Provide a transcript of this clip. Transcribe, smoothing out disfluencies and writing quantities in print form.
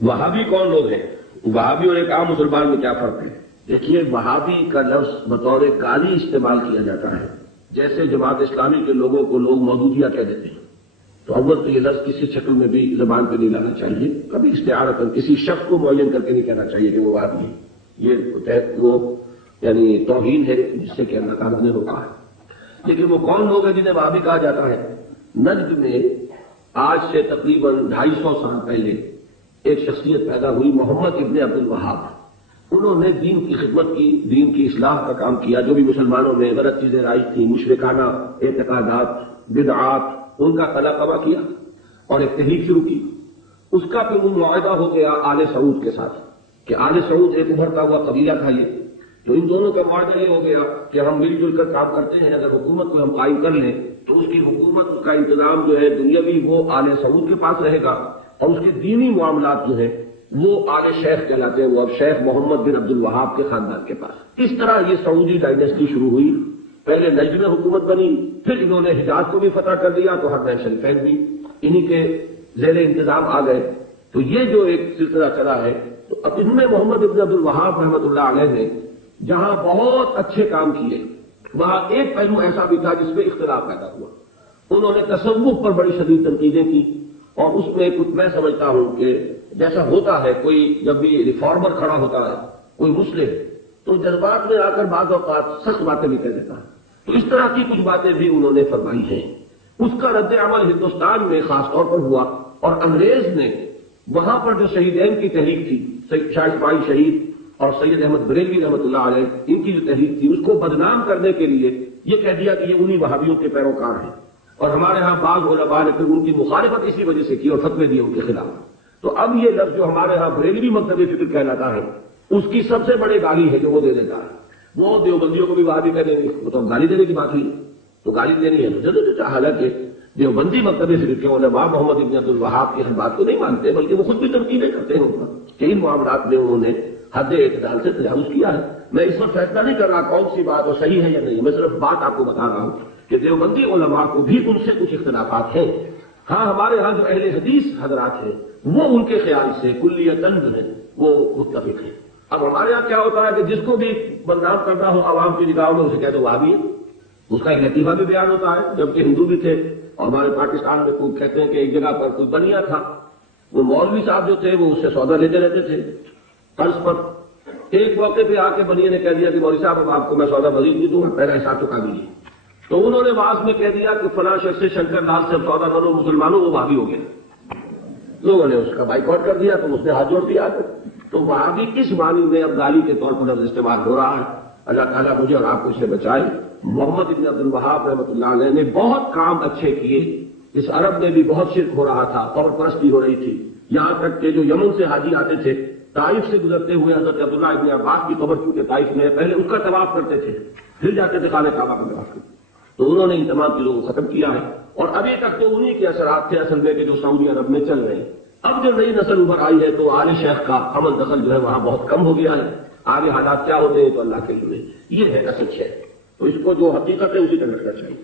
وہابی کون لوگ ہیں؟ وہابی اور ایک عام مسلمان میں کیا فرق ہے؟ دیکھیے، وہابی کا لفظ بطور گالی استعمال کیا جاتا ہے، جیسے جماعت اسلامی کے لوگوں کو لوگ مودودیہ کہہ دیتے ہیں۔ تو اول تو یہ لفظ کسی شکل میں بھی زبان پہ نہیں لانا چاہیے، کبھی استعارتاً کسی شخص کو معین کر کے نہیں کہنا چاہیے کہ وہ وہابی ہے۔ یہ وہ یعنی توہین ہے جس سے کہ اللہ تعالیٰ نے روکا ہے۔ لیکن وہ کون لوگ ہیں جنہیں وہابی کہا جاتا ہے؟ نجد میں آج سے تقریباً 250 سال پہلے ایک شخصیت پیدا ہوئی، محمد ابن عبد الوہاب۔ انہوں نے دین کی خدمت کی، دین کی اصلاح کا کام کیا۔ جو بھی مسلمانوں میں غلط چیزیں رائج تھیں، مشرکانہ اعتقادات، بدعات، ان کا قلع قبا کیا اور ایک تحریک شروع کی۔ اس کا پھر وہ معاہدہ ہو گیا آل سعود کے ساتھ کہ آل سعود ایک ابھرتا ہوا قبیلہ تھا یہ، تو ان دونوں کا معاہدہ یہ ہو گیا کہ ہم مل جل کر کام کرتے ہیں، اگر حکومت کو ہم قائم کر لیں تو اس کی حکومت کا انتظام جو ہے دنیاوی وہ آل سعود کے پاس رہے گا، اور اس کے دینی معاملات جو ہے وہ آل شیخ کہلاتے ہیں، وہ اب شیخ محمد بن عبد الوہاب کے خاندان کے پاس۔ اس طرح یہ سعودی ڈائنیسٹی شروع ہوئی۔ پہلے نجد میں حکومت بنی، پھر انہوں نے حجاز کو بھی فتح کر دیا، تو حرمین شریفین بھی انہی کے زیر انتظام آ گئے۔ تو یہ جو ایک سلسلہ چلا ہے، تو اب ان میں محمد ابن عبد الوہاب رحمۃ اللہ علیہ نے جہاں بہت اچھے کام کیے، وہاں ایک پہلو ایسا بھی تھا جس میں اختلاف پیدا ہوا۔ انہوں نے تصوف پر بڑی شدید تنقیدیں کی، اور اس میں کچھ میں سمجھتا ہوں کہ جیسا ہوتا ہے کوئی جب بھی ریفارمر کھڑا ہوتا ہے، کوئی مصلح، تو جذبات میں آ کر بعض اوقات سخت باتیں بھی کہہ دیتا ہے۔ تو اس طرح کی کچھ باتیں بھی انہوں نے فرمائی ہیں۔ اس کا رد عمل ہندوستان میں خاص طور پر ہوا، اور انگریز نے وہاں پر جو شہیدین کی تحریک تھی، شاہ اسماعیل شہید اور سید احمد بریلوی رحمۃ اللہ علیہ، ان کی جو تحریک تھی، اس کو بدنام کرنے کے لیے یہ کہہ دیا کہ یہ انہی وہابیوں کے پیروکار ہیں، اور ہمارے ہاں بعض علماء نے پھر ان کی مخالفت اسی وجہ سے کی اور فتوے دیے ان کے خلاف۔ تو اب یہ لفظ جو ہمارے ہاں بریلوی مکتب فکر کہلاتا ہے، اس کی سب سے بڑی گالی ہے جو وہ دے دیتا ہے۔ وہ دیوبندیوں کو بھی وہابی کہہ دیں گے، وہ تو گالی دینے کی بات ہوئی، تو گالی دینی ہے تو حالانکہ دیوبندی مکتب فکر کے علماء محمد ابن عبد الوہاب کی ہر بات کو نہیں مانتے، بلکہ وہ خود بھی تنقیدیں کرتے ہیں کہ ان معاملات میں انہوں نے حد اعتدال سے تجاوز کیا ہے۔ میں اس وقت فیصلہ نہیں کر رہا کون سی بات اور صحیح ہے یا نہیں، میں صرف بات آپ کو بتا رہا ہوں کہ دیوبندی علماء کو بھی ان سے کچھ اختلافات ہیں۔ ہاں، ہمارے ہاں جو اہل حدیث حضرات ہیں وہ ان کے خیال سے کلیتاً جو ہے وہ متفق ہیں۔ اب ہمارے ہاں کیا ہوتا ہے کہ جس کو بھی بدنام کرنا ہو عوام کی نگاہوں میں، اسے کہتے ہیں وہابی ہے، اس کا ایک لطیفہ بھی بیان ہوتا ہے۔ جبکہ ہندو بھی تھے، اور ہمارے پاکستان میں خوب کہتے ہیں کہ ایک جگہ پر کوئی بنیا تھا، وہ مولوی صاحب جو تھے وہ اس سے سودا لیتے رہتے تھے قرض پر۔ ایک موقع پہ آ کے بنیے نے کہہ دیا کہ مولوی صاحب اب آپ کو میں سودا مزید نہیں دوں گا، پہلا حساب چکا دیجیے۔ تو انہوں نے واز میں کہہ دیا کہ فلاں شخص سے شنکر لال سے سودا نہ لو مسلمانوں، وہ وہابی ہو گیا۔ لوگوں نے اس کا بائیکاٹ کر دیا، تو اس نے ہاتھ جوڑ دیا۔ تو وہابی کس معنی میں اب گالی کے طور پر لفظ استعمال ہو رہا ہے۔ اللہ تعالیٰ مجھے اور آپ کو اس سے بچائے۔ محمد ابن عبد الوہاب رحمۃ اللہ علیہ نے بہت کام اچھے کیے۔ اس عرب میں بھی بہت شرک ہو رہا تھا، قبر پرستی ہو رہی تھی، یہاں تک کہ جو یمن سے حاجی آتے تھے، طائف سے گزرتے ہوئے حضرت عبداللہ ابن عباس کی قبر کیونکہ طائف میں پہلے اس کا طواف کرتے تھے، پھر جاتے تھے خانہ کعبہ کا طواف کرتے۔ تو انہوں نے ان تمام چیزوں کو ختم کیا ہے، اور ابھی تک تو انہی کے اثرات تھے اصل میں کہ جو سعودی عرب میں چل رہے ہیں۔ اب جو نئی نسل ابھر آئی ہے تو آل شیخ کا عمل دخل جو ہے وہاں بہت کم ہو گیا ہے۔ آگے حالات کیا ہوتے ہیں تو اللہ کے لیے، یہ ہے اصل شیخ۔ تو اس کو جو حقیقت ہے اسی طرح رکھنا چاہیے۔